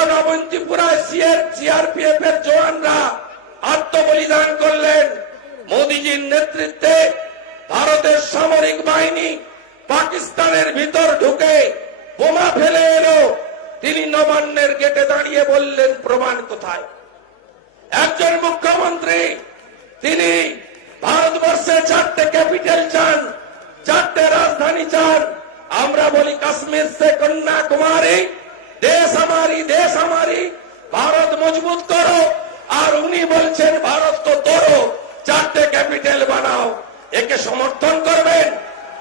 যখন অবন্তিপুরায় সিআরপিএফ এর জওয়ানরা আত্মবলিদান করলেন, মোদীজির নেতৃত্বে ভারতের সামরিক বাহিনী পাকিস্তানের ভিতর ঢুকে বোমা ফেলে এলো, তিনি নবান্নের গেটে দাঁড়িয়ে বললেন, প্রমাণ কোথায়? একজন মুখ্যমন্ত্রী, তিনি ভারতবর্ষে 4টে ক্যাপিটাল চান, 4টে রাজধানী চান। আমরা বলি কাশ্মীর সে কন্যাকুমারী, দেশ আমারি, ভারত মজবুত করো। আর উনি বলছেন ভারত তো তোড়ো, 4টে ক্যাপিটাল বানাও। একে সমর্থন করবেন?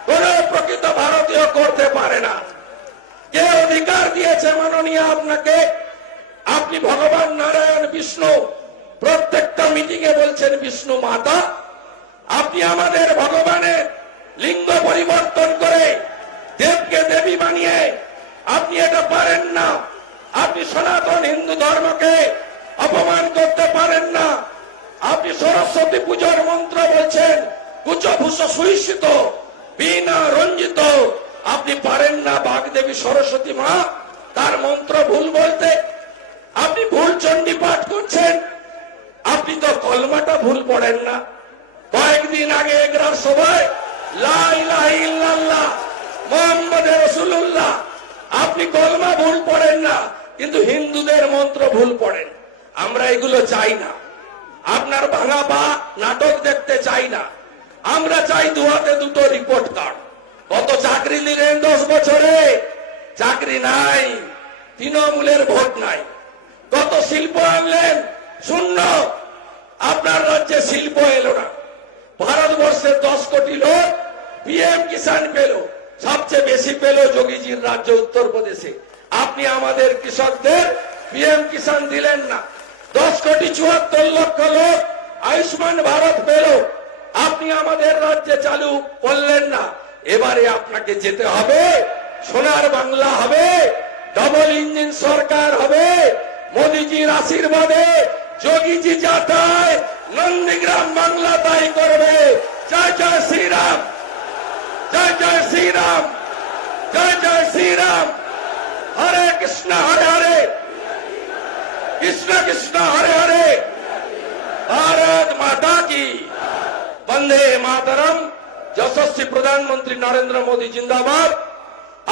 কোন প্রকৃত ভারতীয় করতে পারে না। কে অধিকার দিয়েছে মাননীয় আপনাকে? আপনি ভগবান নারায়ণ বিষ্ণু, প্রত্যেকটা মিটিং এ বলছেন বিষ্ণু মাতা। আপনি আমাদের ভগবানের লিঙ্গ পরিবর্তন করে দেবকে দেবী বানিয়ে আপনি এটা পারেন না। আপনি সনাতন হিন্দু ধর্মকে অপমান করতে পারেন না। আপনি সরস্বতী পূজার মন্ত্র বলছেন কুচভূষ সুইষিত বীণা রঞ্জিত, আপনি পারেন না বাগদেবী সরস্বতী মা তার মন্ত্র ভুল বলতে। আপনি ভুল চণ্ডী পাঠ করছেন। আপনি তো কলমাটা ভুল পড়েন না। কয়েকদিন আগে এগরার সভায় লা ইলাহা ইল্লাল্লাহ মুহাম্মদ রাসূলুল্লাহ, আপনি কলমা ভুল পড়েন না, কিন্তু হিন্দুদের মন্ত্র ভুল পড়েন। আমরা এগুলো চাই না। আপনার ভাঙা পা নাটক দেখতে চাই না। আমরা চাই দুহাতে দুটো রিপোর্ট কার্ড। কত চাকরি নিলেন 10 বছরে? চাকরি নাই, তৃণমূলের ভোট নাই। কত শিল্প আনলেন? শূন্য। আপনার রাজ্যে শিল্প এলো না। ভারতবর্ষের 10 কোটি লোক পিএম কিষাণ পেল, সবচেয়ে বেশি পেল যোগীজির রাজ্য উত্তরপ্রদেশে। আপনি আমাদের কৃষকদের পিএম কিষাণ দিলেন না। 10 কোটি 74 লক্ষ লোক আয়ুষ্মান ভারত পেল, আপনি আমাদের রাজ্যে চালু করলেন না। এবারে আপনাকে যেতে হবে, সোনার বাংলা হবে, ডবল ইঞ্জিন সরকার হবে। মোদীজির আশীর্বাদে যোগীজি যা চায় নন্দীগ্রাম বাংলা তাই করবে। জয় জয় শ্রীরাম, জয় জয় শ্রীরাম, জয় জয় শ্রীরাম। হরে কৃষ্ণ হরে কৃষ্ণ কৃষ্ণ হরে হরে। ভারত মাতা কি বন্দে মাতরম। যশস্বী প্রধানমন্ত্রী নরেন্দ্র মোদী জিন্দাবাদ।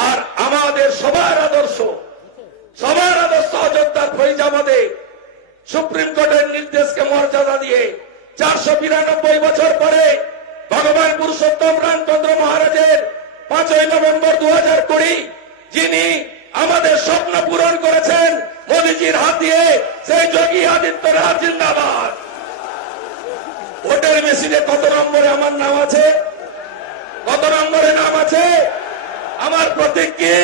আর আমাদের সবার আদর্শ অযোধ্যার ফৈজাবাদে সুপ্রিম কোর্টের নির্দেশকে মর্যাদা দিয়ে 492 বছর পরে ভগবান পুরুষোত্তম রামচন্দ্র মহারাজের 5ই নভেম্বর 2020 যিনি আমাদের স্বপ্ন পূরণ করেছেন মোদীজির হাত দিয়ে, সেই যোগী আদিত্যনাথ জিন্দাবাদ। ভোটের মেশিনে কত নম্বরে আমার নাম আছে? কত নম্বরে নাম আছে? আমার প্রতীক কি?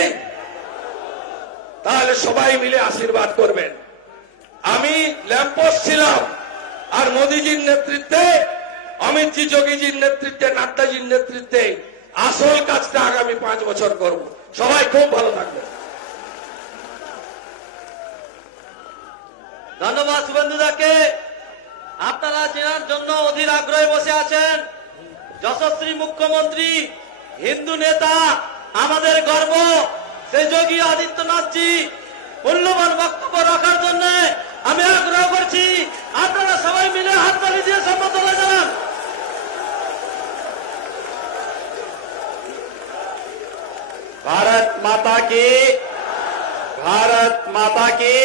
তাহলে সবাই মিলে আশীর্বাদ করবেন। আমি ল্যাম্পোস্ট ছিলাম, আর মোদীজির নেতৃত্বে, অমিতজি যোগীজির নেতৃত্বে, নাড্ডাজির নেতৃত্বে আসল কাজটা আগামী 5 বছর করব। সবাই খুব ভালো থাকবেন। ধন্যবাদ শুভেন্দুদাকে। আপনারা চেনার জন্য অধীর আগ্রহে বসে আছেন যশস্বী মুখ্যমন্ত্রী, হিন্দু নেতা, আমাদের গর্ব সেই যোগী আদিত্যনাথজি মূল্যবান বক্তব্য রাখার জন্য আমি আগ্রহ করছি। আপনারা সবাই মিলে হাততালি দিয়ে সম্বর্ধনা জানান। भारत माता की, भारत माता की,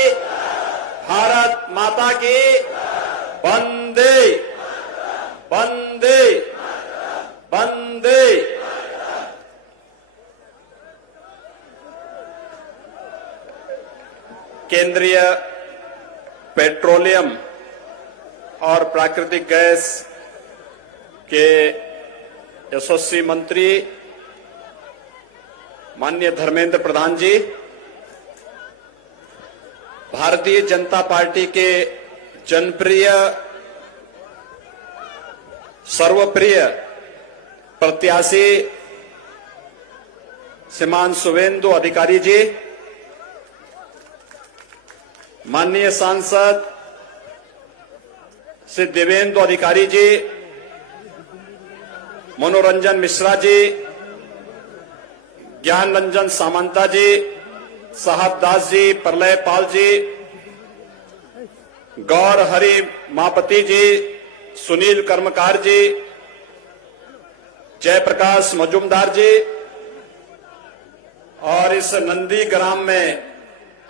भारत माता की। वंदे वंदे वंदे। केंद्रीय पेट्रोलियम और प्राकृतिक गैस के यशस्वी मंत्री माननीय धर्मेंद्र प्रधान जी, भारतीय जनता पार्टी के जनप्रिय सर्वप्रिय प्रत्याशी श्रीमान शुभेंदु अधिकारी जी, माननीय सांसद श्री देवेंदु अधिकारी जी, मनोरंजन मिश्रा जी, ज्ञान रंजन सामंता जी, साहब दास जी, प्रलय पाल जी, गौर हरि मापति जी, सुनील कर्मकार जी, जयप्रकाश मजुमदार जी, और इस नंदी ग्राम में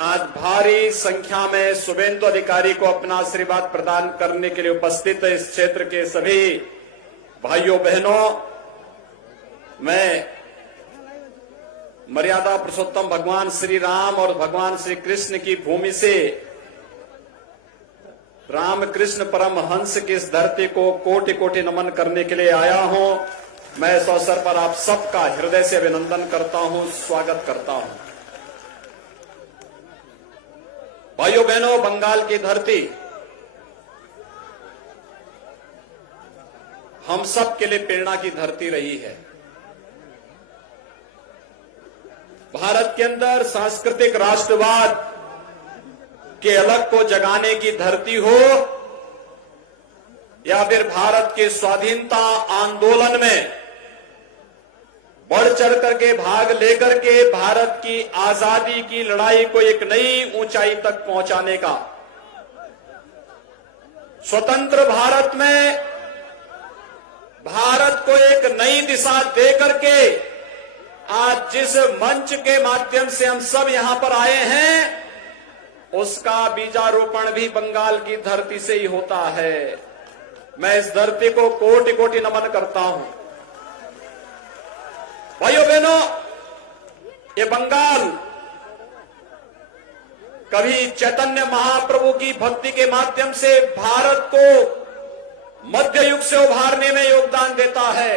आज भारी संख्या में शुभेंदु अधिकारी को अपना आशीर्वाद प्रदान करने के लिए उपस्थित है इस क्षेत्र के सभी भाइयों बहनों, मैं मर्यादा पुरुषोत्तम भगवान श्री राम और भगवान श्री कृष्ण की भूमि से रामकृष्ण परमहंस की इस धरती को कोटि कोटि नमन करने के लिए आया हूं। मैं इस अवसर पर आप सबका हृदय से अभिनंदन करता हूं, स्वागत करता हूं। भाइयों बहनों, बंगाल की धरती हम सब के लिए प्रेरणा की धरती रही है। भारत के अंदर सांस्कृतिक राष्ट्रवाद के अलग को जगाने की धरती हो या फिर भारत के स्वाधीनता आंदोलन में बढ़ चढ़ करके भाग लेकर के भारत की आजादी की लड़ाई को एक नई ऊंचाई तक पहुंचाने का, स्वतंत्र भारत में भारत को एक नई दिशा दे करके आज जिस मंच के माध्यम से हम सब यहां पर आए हैं, उसका बीजारोपण भी बंगाल की धरती से ही होता है। मैं इस धरती को कोटि कोटि नमन करता हूं। भाइयों बहनों, ये बंगाल कभी चैतन्य महाप्रभु की भक्ति के माध्यम से भारत को मध्य युग से उभारने में योगदान देता है।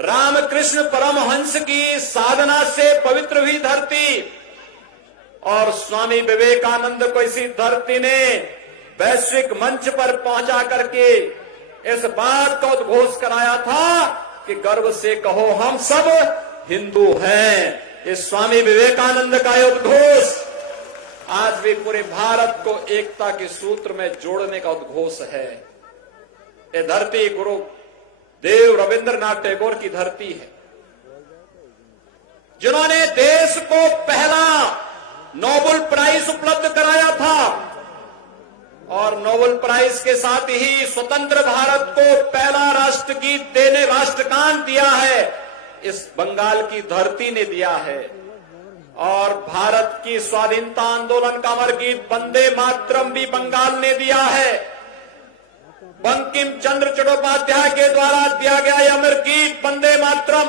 रामकृष्ण परमहंस की साधना से पवित्र हुई धरती और स्वामी विवेकानंद को इसी धरती ने वैश्विक मंच पर पहुंचा करके इस बात का उद्घोष कराया था कि गर्व से कहो हम सब हिंदू हैं। इस स्वामी विवेकानंद का उद्घोष आज भी पूरे भारत को एकता के सूत्र में जोड़ने का उद्घोष है। ये धरती गुरु देव रविंद्रनाथ टैगोर की धरती है, जिन्होंने देश को पहला नोबेल प्राइज उपलब्ध कराया था और नोबेल प्राइज के साथ ही स्वतंत्र भारत को पहला राष्ट्रगीत देने राष्ट्रगान दिया है, इस बंगाल की धरती ने दिया है। और भारत की स्वाधीनता आंदोलन का अमर गीत वंदे मातरम भी बंगाल ने दिया है। बंकिम चंद्र चट्टोपाध्याय के द्वारा दिया गया यह अमर गीत वंदे मातरम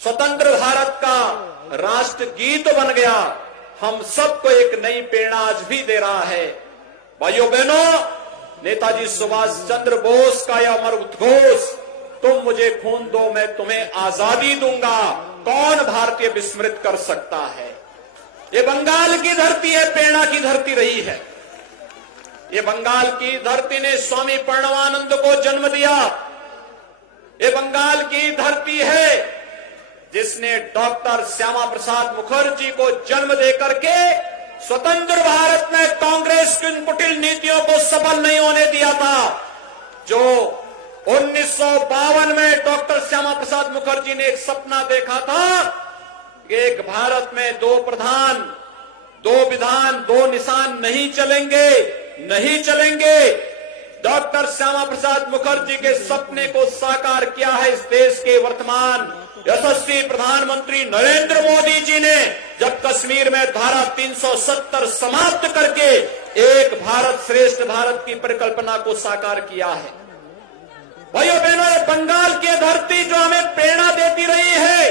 स्वतंत्र भारत का राष्ट्रगीत बन गया। हम सबको एक नई प्रेरणा आज भी दे रहा है। भाइयों बहनों, नेताजी सुभाष चंद्र बोस का यह अमर उद्घोष, तुम मुझे खून दो मैं तुम्हें आजादी दूंगा, कौन भारतीय विस्मृत कर सकता है। ये बंगाल की धरती है, प्रेरणा की धरती रही है। ये बंगाल की धरती ने स्वामी प्रणवानंद को जन्म दिया। ये बंगाल की धरती है जिसने डॉक्टर श्यामा प्रसाद मुखर्जी को जन्म देकर के स्वतंत्र भारत में कांग्रेस की इन कुटिल नीतियों को सफल नहीं होने दिया था। जो 1952 में डॉक्टर श्यामा प्रसाद मुखर्जी ने एक सपना देखा था कि एक भारत में दो प्रधान, दो विधान, दो निशान नहीं चलेंगे। डॉक्टर श्यामा प्रसाद मुखर्जी के सपने को साकार किया है इस देश के वर्तमान यशस्वी प्रधानमंत्री नरेंद्र मोदी जी ने, जब कश्मीर में धारा 370 समाप्त करके एक भारत श्रेष्ठ भारत की परिकल्पना को साकार किया है। भाइयों बहनों, ये बंगाल की धरती जो हमें प्रेरणा देती रही है,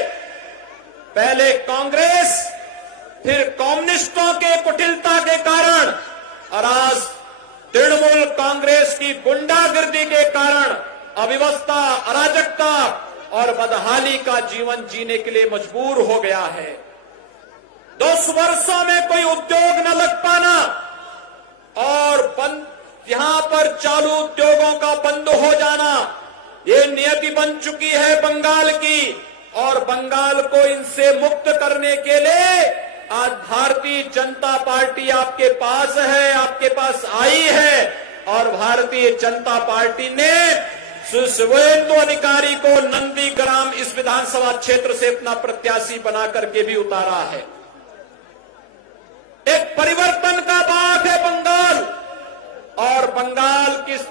पहले कांग्रेस फिर कम्युनिस्टों के कुटिलता के कारण और आज तृणमूल कांग्रेस की गुंडागर्दी के कारण अव्यवस्था, अराजकता और बदहाली का जीवन जीने के लिए मजबूर हो गया है। 10 वर्षों में कोई उद्योग न लग पाना और यहां पर चालू उद्योगों का बंद हो जाना, ये नियति बन चुकी है बंगाल की। और बंगाल को इनसे मुक्त करने के लिए आज भारतीय जनता पार्टी आपके पास है, आपके पास आई है। और भारतीय जनता पार्टी ने शुभेंदु अधिकारी को नंदीग्राम इस विधानसभा क्षेत्र से अपना प्रत्याशी बना करके भी उतारा है।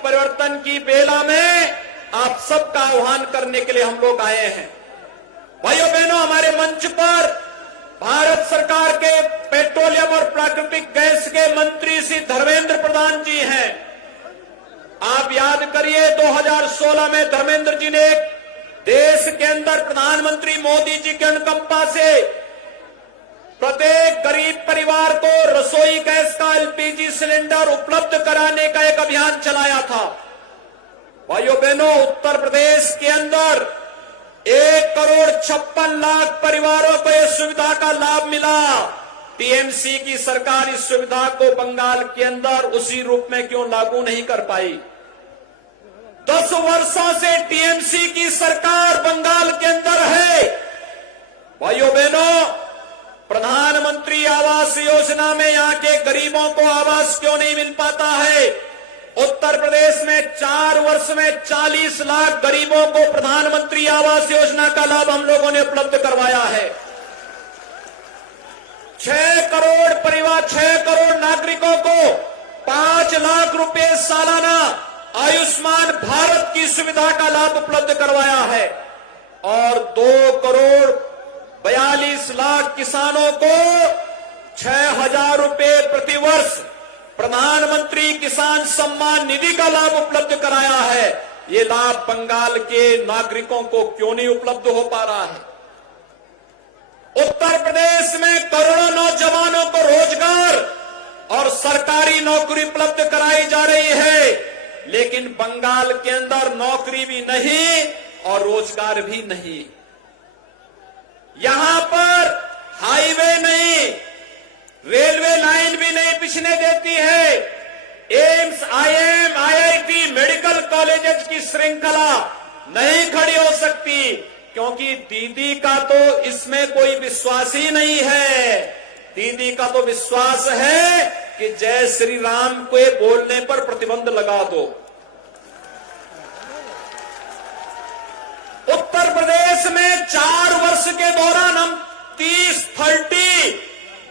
परिवर्तन की बेला में आप सबका आह्वान करने के लिए हम लोग आए हैं। भाइयों बहनों, हमारे मंच पर भारत सरकार के पेट्रोलियम और प्राकृतिक गैस के मंत्री श्री धर्मेंद्र प्रधान जी हैं। आप याद करिए 2016 में धर्मेंद्र जी ने देश के अंदर प्रधानमंत्री मोदी जी के अनुकंपा से प्रत्येक गरीब परिवार को रसोई गैस का एलपीजी सिलेंडर उपलब्ध कराने का एक अभियान चलाया था। भाइयों बहनों, उत्तर प्रदेश के अंदर 1,56,00,000 परिवारों को इस सुविधा का लाभ मिला। टीएमसी की सरकार इस सुविधा को बंगाल के अंदर उसी रूप में क्यों लागू नहीं कर पाई? 10 वर्षों से टीएमसी की सरकार बंगाल के अंदर है। भाइयों बहनों, प्रधानमंत्री आवास योजना में यहां के गरीबों को आवास क्यों नहीं मिल पाता है? उत्तर प्रदेश में 4 वर्ष में 40 लाख गरीबों को प्रधानमंत्री आवास योजना का लाभ हम लोगों ने उपलब्ध करवाया है। 6 करोड़ परिवार, 6 करोड़ नागरिकों को 5 लाख रुपए सालाना आयुष्मान भारत की सुविधा का लाभ उपलब्ध करवाया है और 2 करोड़ 42 लाख किसानों को 6,000 रुपए प्रतिवर्ष प्रधानमंत्री किसान सम्मान निधि का लाभ उपलब्ध कराया है। ये लाभ बंगाल के नागरिकों को क्यों नहीं उपलब्ध हो पा रहा है? उत्तर प्रदेश में करोड़ों नौजवानों को रोजगार और सरकारी नौकरी उपलब्ध कराई जा रही है, लेकिन बंगाल के अंदर नौकरी भी नहीं और रोजगार भी नहीं। यहां पर हाईवे नहीं, रेलवे लाइन भी नहीं बिछने देती है। AIIMS, IIM, IIT, medical colleges की श्रृंखला नहीं खड़ी हो सकती, क्योंकि दीदी का तो इसमें कोई विश्वास ही नहीं है। दीदी का तो विश्वास है कि जय श्री राम को बोलने पर प्रतिबंध लगा दो। उत्तर प्रदेश में 4 वर्ष के दौरान हम 30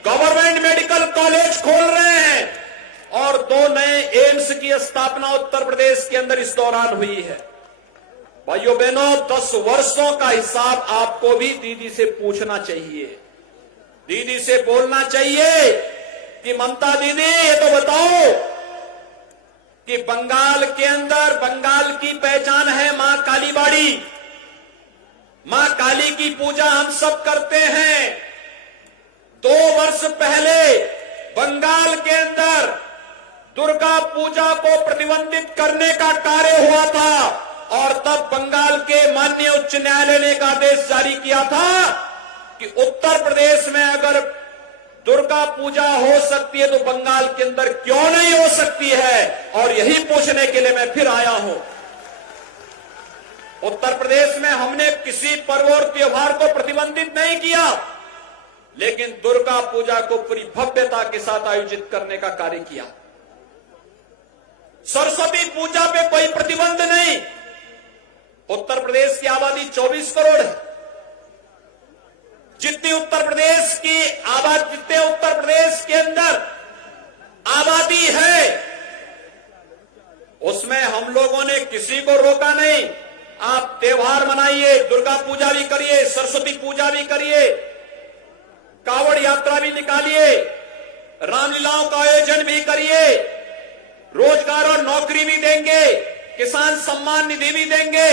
गवर्नमेंट मेडिकल कॉलेज खोल रहे हैं और 2 नए एम्स की स्थापना उत्तर प्रदेश के अंदर इस दौरान हुई है। भाइयों बहनों, 10 वर्षों का हिसाब आपको भी दीदी से पूछना चाहिए। दीदी से बोलना चाहिए कि ममता दीदी, ये तो बताओ कि बंगाल के अंदर बंगाल की पहचान है मां कालीबाड़ी। मां काली की पूजा हम सब करते हैं। 2 वर्ष पहले बंगाल के अंदर दुर्गा पूजा को प्रतिबंधित करने का कार्य हुआ था और तब बंगाल के माननीय उच्च न्यायालय ने एक आदेश जारी किया था कि उत्तर प्रदेश में अगर दुर्गा पूजा हो सकती है तो बंगाल के अंदर क्यों नहीं हो सकती है। और यही पूछने के लिए मैं फिर आया हूं। उत्तर प्रदेश में हमने किसी पर्व और त्योहार को प्रतिबंधित नहीं किया, लेकिन दुर्गा पूजा को पूरी भव्यता के साथ आयोजित करने का कार्य किया। सरस्वती पूजा पे कोई प्रतिबंध नहीं। उत्तर प्रदेश की आबादी 24 करोड़ है। जितनी उत्तर प्रदेश की आबादी, जितने उत्तर प्रदेश के अंदर आबादी है, उसमें हम लोगों ने किसी को रोका नहीं। आप त्योहार मनाइए, दुर्गा पूजा भी करिए, सरस्वती पूजा भी करिए, कावड़ यात्रा भी निकालिए, रामलीलाओं का आयोजन भी करिए, रोजगार और नौकरी भी देंगे, किसान सम्मान निधि भी देंगे,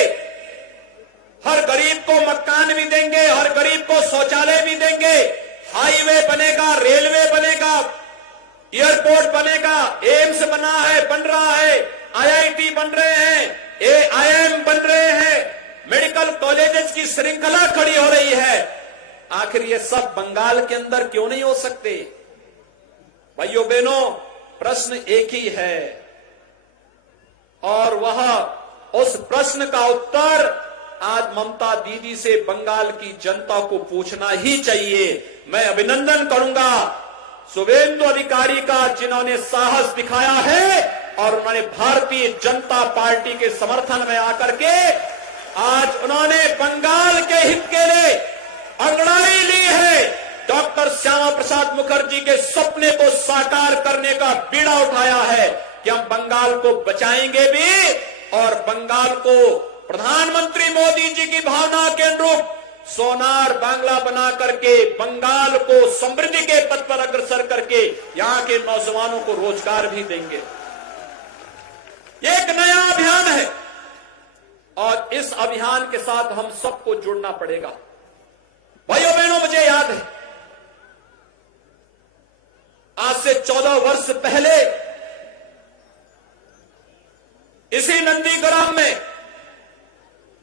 हर गरीब को मकान भी देंगे, हर गरीब को शौचालय भी देंगे, हाईवे बनेगा, रेलवे बनेगा, एयरपोर्ट बनेगा, एम्स बना है, बन रहा है, आईआईटी बन रहे हैं, आईएम बन रहे हैं, मेडिकल कॉलेजेस की श्रृंखला खड़ी हो रही है। आखिर ये सब बंगाल के अंदर क्यों नहीं हो सकते? भाइयों बहनों, प्रश्न एक ही है और वह उस प्रश्न का उत्तर आज ममता दीदी से बंगाल की जनता को पूछना ही चाहिए। मैं अभिनंदन करूंगा शुभेंदु अधिकारी का, जिन्होंने साहस दिखाया है और उन्होंने भारतीय जनता पार्टी के समर्थन में आकर के आज उन्होंने बंगाल के हित के लिए अंगड़ाई ली है। डॉक्टर श्यामा प्रसाद मुखर्जी के सपने को साकार करने का बीड़ा उठाया है कि हम बंगाल को बचाएंगे भी और बंगाल को प्रधानमंत्री मोदी जी की भावना के अनुरूप सोनार बांग्ला बना करके बंगाल को समृद्धि के पथ पर अग्रसर करके यहां के नौजवानों को रोजगार भी देंगे। एक नया अभियान है और इस अभियान के साथ हम सबको जुड़ना पड़ेगा। भाइयों बहनों, मुझे याद है आज से 14 वर्ष पहले इसी नंदीग्राम में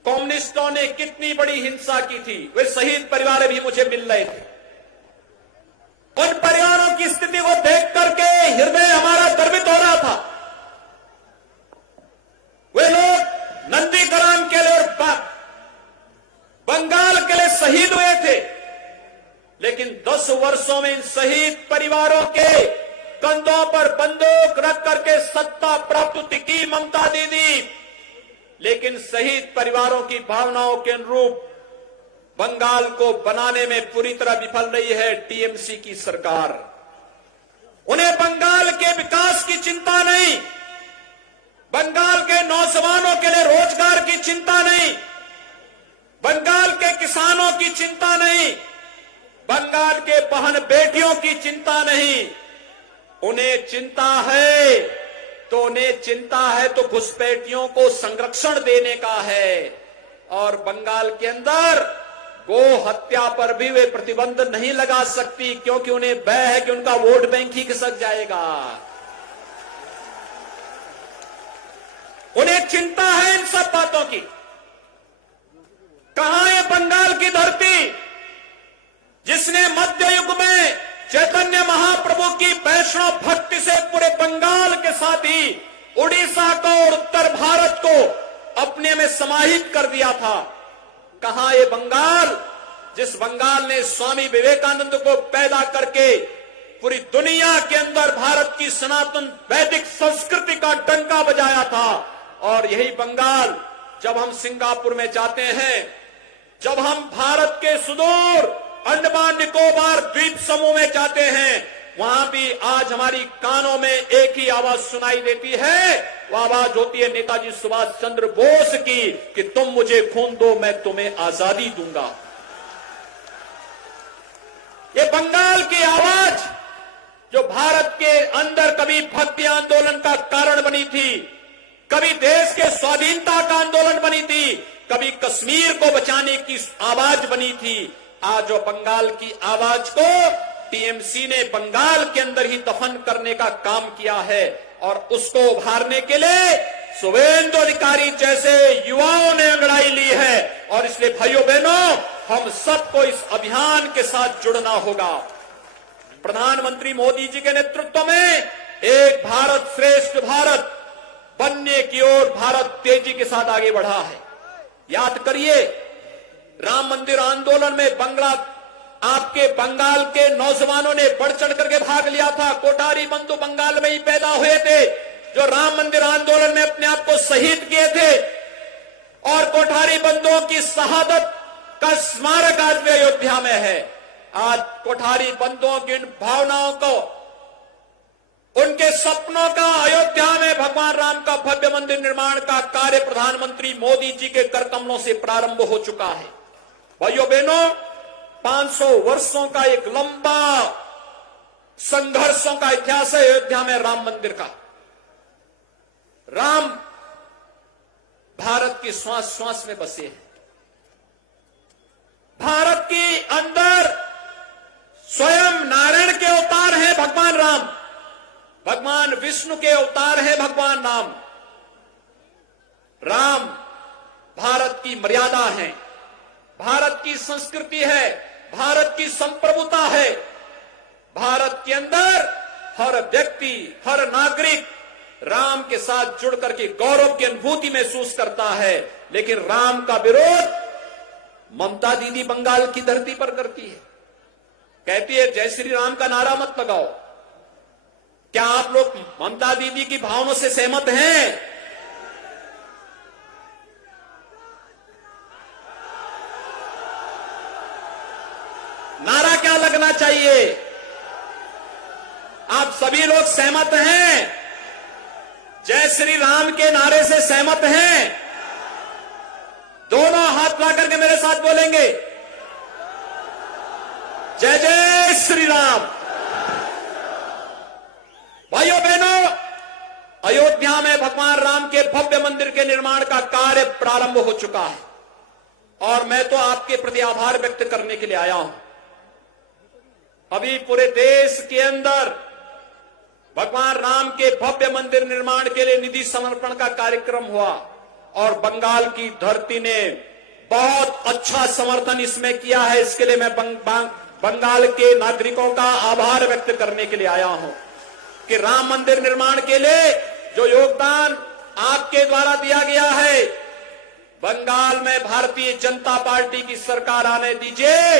कम्युनिस्टों ने कितनी बड़ी हिंसा की थी। वे शहीद परिवार भी मुझे मिल रहे थे। उन परिवारों की स्थिति को देख करके हृदय हमारा गर्वित हो रहा था। वे लोग नंदीग्राम के लिए और बंगाल के लिए शहीद हुए थे, लेकिन 10 वर्षों में इन शहीद परिवारों के कंधों पर बंदूक रख करके सत्ता प्राप्त की ममता दीदी, लेकिन शहीद परिवारों की भावनाओं के अनुरूप बंगाल को बनाने में पूरी तरह विफल रही है टीएमसी की सरकार। उन्हें बंगाल के विकास की चिंता नहीं, बंगाल के नौजवानों के लिए रोजगार की चिंता नहीं, बंगाल के किसानों की चिंता नहीं, बंगाल के बहन बेटियों की चिंता नहीं। उन्हें चिंता है तो घुसपैठियों को संरक्षण देने का है। और बंगाल के अंदर गो हत्या पर भी वे प्रतिबंध नहीं लगा सकती, क्योंकि उन्हें भय है कि उनका वोट बैंक ही खिसक जाएगा। उन्हें चिंता है इन सब बातों की। कहां है बंगाल की धरती जिसने मध्य युग में चैतन्य महाप्रभु की वैष्णव भक्ति से पूरे बंगाल के साथ ही उड़ीसा को और उत्तर भारत को अपने में समाहित कर दिया था। कहां ये बंगाल जिस बंगाल ने स्वामी विवेकानंद को पैदा करके पूरी दुनिया के अंदर भारत की सनातन वैदिक संस्कृति का डंका बजाया था। और यही बंगाल जब हम सिंगापुर में जाते हैं, जब हम भारत के सुदूर अंडमान निकोबार द्वीप समूह में जाते हैं, वहां भी आज हमारी कानों में एक ही आवाज सुनाई देती है। वो आवाज होती है नेताजी सुभाष चंद्र बोस की कि तुम मुझे खून दो, मैं तुम्हें आजादी दूंगा। ये बंगाल की आवाज जो भारत के अंदर कभी भक्ति आंदोलन का कारण बनी थी, कभी देश के स्वाधीनता का आंदोलन बनी थी, कभी कश्मीर को बचाने की आवाज बनी थी, आज वो बंगाल की आवाज को टीएमसी ने बंगाल के अंदर ही दफन करने का काम किया है। और उसको उभारने के लिए शुभेंदु अधिकारी जैसे युवाओं ने अंगड़ाई ली है। और इसलिए भाइयों बहनों, हम सबको इस अभियान के साथ जुड़ना होगा। प्रधानमंत्री मोदी जी के नेतृत्व में एक भारत श्रेष्ठ भारत बनने की ओर भारत तेजी के साथ आगे बढ़ा है। याद करिए, राम मंदिर आंदोलन में आपके बंगाल के नौजवानों ने बढ़ चढ़ करके भाग लिया था। कोठारी बंधु बंगाल में ही पैदा हुए थे, जो राम मंदिर आंदोलन में अपने आप को शहीद किए थे। और कोठारी बंधुओं की शहादत का स्मारक आज भी अयोध्या में है। आज कोठारी बंधुओं की इन भावनाओं को, उनके सपनों का अयोध्या में भगवान राम का भव्य मंदिर निर्माण का कार्य प्रधानमंत्री मोदी जी के कर कमलों से प्रारंभ हो चुका है। भाइयों बहनों, 500 वर्षों का एक लंबा संघर्षों का इतिहास है अयोध्या में राम मंदिर का। राम भारत की श्वास श्वास में बसे हैं। भारत के अंदर स्वयं नारायण के अवतार हैं भगवान राम, भगवान विष्णु के अवतार है भगवान राम। राम भारत की मर्यादा है, भारत की संस्कृति है, भारत की संप्रभुता है। भारत के अंदर हर व्यक्ति, हर नागरिक राम के साथ जुड़ करके गौरव की अनुभूति महसूस करता है। लेकिन राम का विरोध ममता दीदी बंगाल की धरती पर करती है। कहती है जय श्री राम का नारा मत लगाओ। क्या आप लोग ममता दीदी की भावनाओं से सहमत हैं? नारा क्या लगना चाहिए? आप सभी लोग सहमत हैं? जय श्री राम के नारे से सहमत हैं? दोनों हाथ ला करके मेरे साथ बोलेंगे, जय जय श्री राम। भाइयों बहनों, अयोध्या में भगवान राम के भव्य मंदिर के निर्माण का कार्य प्रारंभ हो चुका है और मैं तो आपके प्रति आभार व्यक्त करने के लिए आया हूं। अभी पूरे देश के अंदर भगवान राम के भव्य मंदिर निर्माण के लिए निधि समर्पण का कार्यक्रम हुआ और बंगाल की धरती ने बहुत अच्छा समर्थन इसमें किया है। इसके लिए मैं बंगाल के नागरिकों का आभार व्यक्त करने के लिए आया हूं कि राम मंदिर निर्माण के लिए जो योगदान आपके द्वारा दिया गया है, बंगाल में भारतीय जनता पार्टी की सरकार आने दीजिए,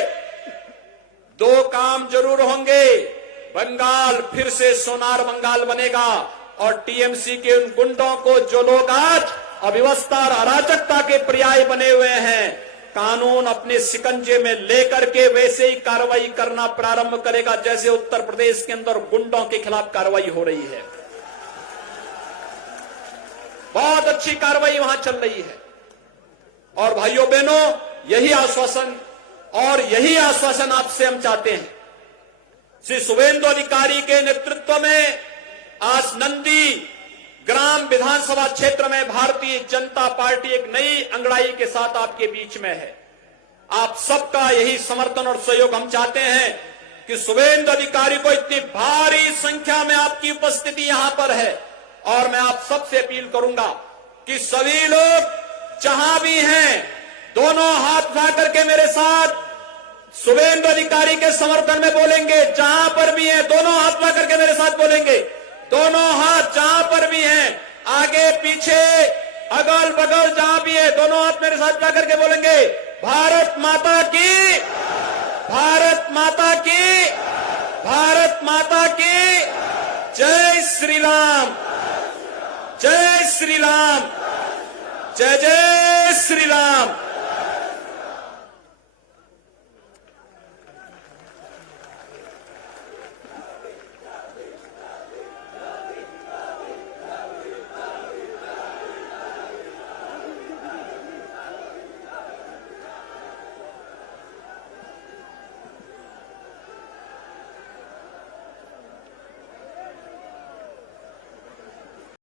दो काम जरूर होंगे। बंगाल फिर से सोनार बंगाल बनेगा और टीएमसी के उन गुंडों को, जो लोग आज अव्यवस्था और अराजकता के पर्याय बने हुए हैं, कानून अपने शिकंजे में लेकर के वैसे ही कार्रवाई करना प्रारंभ करेगा जैसे उत्तर प्रदेश के अंदर गुंडों के खिलाफ कार्रवाई हो रही है। बहुत अच्छी कार्रवाई वहां चल रही है। और भाइयों बहनों, यही आश्वासन आपसे हम चाहते हैं। श्री शुभेंदु अधिकारी के नेतृत्व में आज नंदी ग्राम विधानसभा क्षेत्र में भारतीय जनता पार्टी एक नई अंगड़ाई के साथ आपके बीच में है। आप सबका यही समर्थन और सहयोग हम चाहते हैं कि शुभेंदु अधिकारी को इतनी भारी संख्या में आपकी उपस्थिति यहां पर है और मैं आप सबसे अपील करूंगा कि सभी लोग जहां भी हैं, दोनों हाथ उठा करके मेरे साथ शुभेंदु अधिकारी के समर्थन में बोलेंगे। जहां पर भी हैं, दोनों हाथ उठा करके मेरे साथ बोलेंगे। दोनों हाथ जहां पर भी हैं, आगे पीछे अगल बगल जहां भी है, दोनों हाथ मेरे साथ उठा करके बोलेंगे, भारत माता की, भारत माता की, भारत माता की, जय श्री राम, जय श्री राम, जय जय श्री राम।